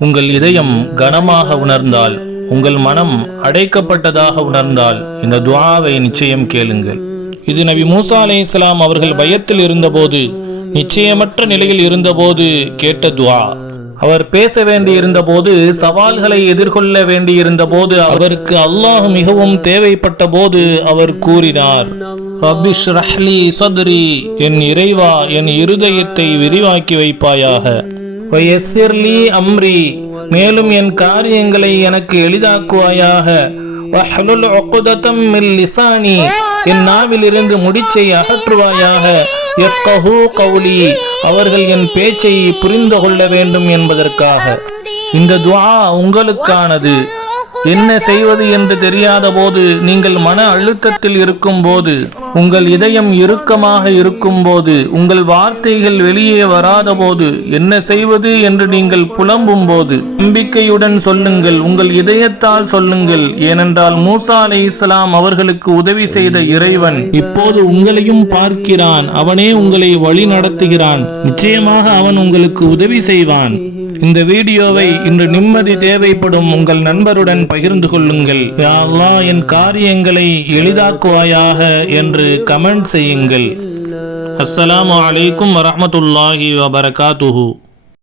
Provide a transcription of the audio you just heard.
உங்கள் இதயம் கனமாக உணர்ந்தால் உங்கள் மனம் அடைக்கப்பட்டதாக உணர்ந்தால் இந்த துவாவை நிச்சயம் கேளுங்கள். இது நபி மூசா இஸ்லாம் அவர்கள் பயத்தில் இருந்தபோது நிச்சயமற்ற நிலையில் இருந்தபோது கேட்ட துவா. அவர் பேச வேண்டியிருந்த போது சவால்களை எதிர்கொள்ள வேண்டியிருந்த போது அவருக்கு அல்லாஹ் மிகவும் தேவைப்பட்ட போது அவர் கூறினார் ரஹ்லி என் இறைவா என் இருதயத்தை விரிவாக்கி வைப்பாயாக. வயசிர்லி அம்ரி மேலும் என் காரியங்களை எனக்கு எளிதாக்குவாயாக. வஹலுல் உக்குதத்தம் மில் லிசானி என் நாவிலிருந்து முடிச்சை அகற்றுவாயாக. யஃப்கஹூ கவுலி அவர்கள் என் பேச்சை புரிந்து கொள்ள வேண்டும் என்பதற்காக. இந்த துவா உங்களுக்கானது. என்ன செய்வது என்று தெரியாத போது நீங்கள் மன அழுத்தத்தில் இருக்கும் போது உங்கள் இதயம் இறுக்கமாக இருக்கும் போது உங்கள் வார்த்தைகள் வெளியே வராத போது என்ன செய்வது என்று நீங்கள் புலம்பும் போது நம்பிக்கையுடன் சொல்லுங்கள் உங்கள் இதயத்தால் சொல்லுங்கள். ஏனென்றால் மூசா அலை இஸ்லாம் அவர்களுக்கு உதவி செய்த இறைவன் இப்போது உங்களையும் பார்க்கிறான் அவனே உங்களை வழி நடத்துகிறான். நிச்சயமாக அவன் உங்களுக்கு உதவி செய்வான். இந்த வீடியோவை இன்று நிம்மதி தேவைப்படும் உங்கள் நண்பருடன் பகிர்ந்து கொள்ளுங்கள். யா என் காரியங்களை எளிதாக்குவாயாக என்று கமெண்ட் செய்யுங்கள். அஸ்ஸலாமு அலைக்கும் வரமத்துல்லாஹி வபரகாத்துஹூ.